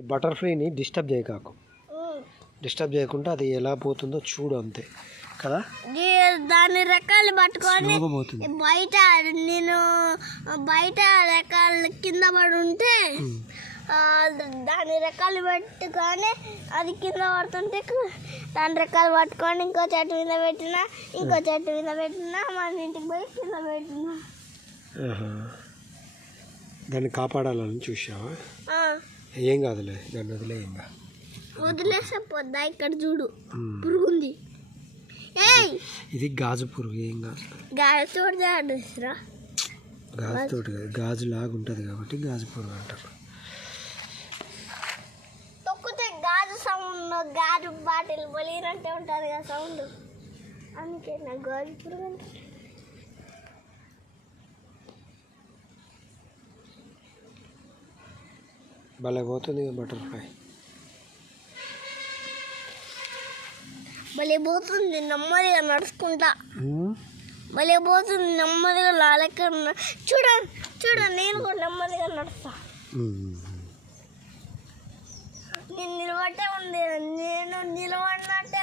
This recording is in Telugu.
బటర్ఫ్లైని డిస్టర్బ్ చేయకాకు, డిస్టర్బ్ చేయకుండా అది ఎలా పోతుందో చూడు అంతే కదా. దాని రెక్కలు పట్టుకొని బయట నేను బయట రెక్కలు కింద పడి ఉంటే దాని రెక్కలు పెట్టుకొని అది కింద పడుతుంటే దాని రెక్కలు పట్టుకొని ఇంకో చెట్టు మీద పెట్టినా మన ఇంటికి పోయి కింద పెట్టినా. దాన్ని కాపాడాలని చూసావా? ఏం కాదులే, దాన్ని వదిలే. ఇంకా వదిలేసే పొద్దా ఇక్కడ చూడు పురుగుంది. ఇది గాజు పురుగు, ఏం కాదు. గాజుతోటి ఆడురా, గాజుతోటి కాదు, గాజు లాగా ఉంటుంది కాబట్టి గాజు పురుగు అంటారు. తొక్కితే గాజు సౌండ్, గాజు బాటిల్ బలినట్టే ఉంటుంది కదా సౌండ్, అందుకే నాకు గాజు పురుగు అంటారు. భలే పోతుంది బటర్ఫ్లై, భలే పోతుంది నెమ్మదిగా నడుచుకుంటా, భలే పోతుంది నెమ్మదిగా లాలెక్క. చూడండి నేను కూడా నెమ్మదిగా నడుస్తా. నేను నిలబట్టే ఉంది, నేను నిలబడినట్టే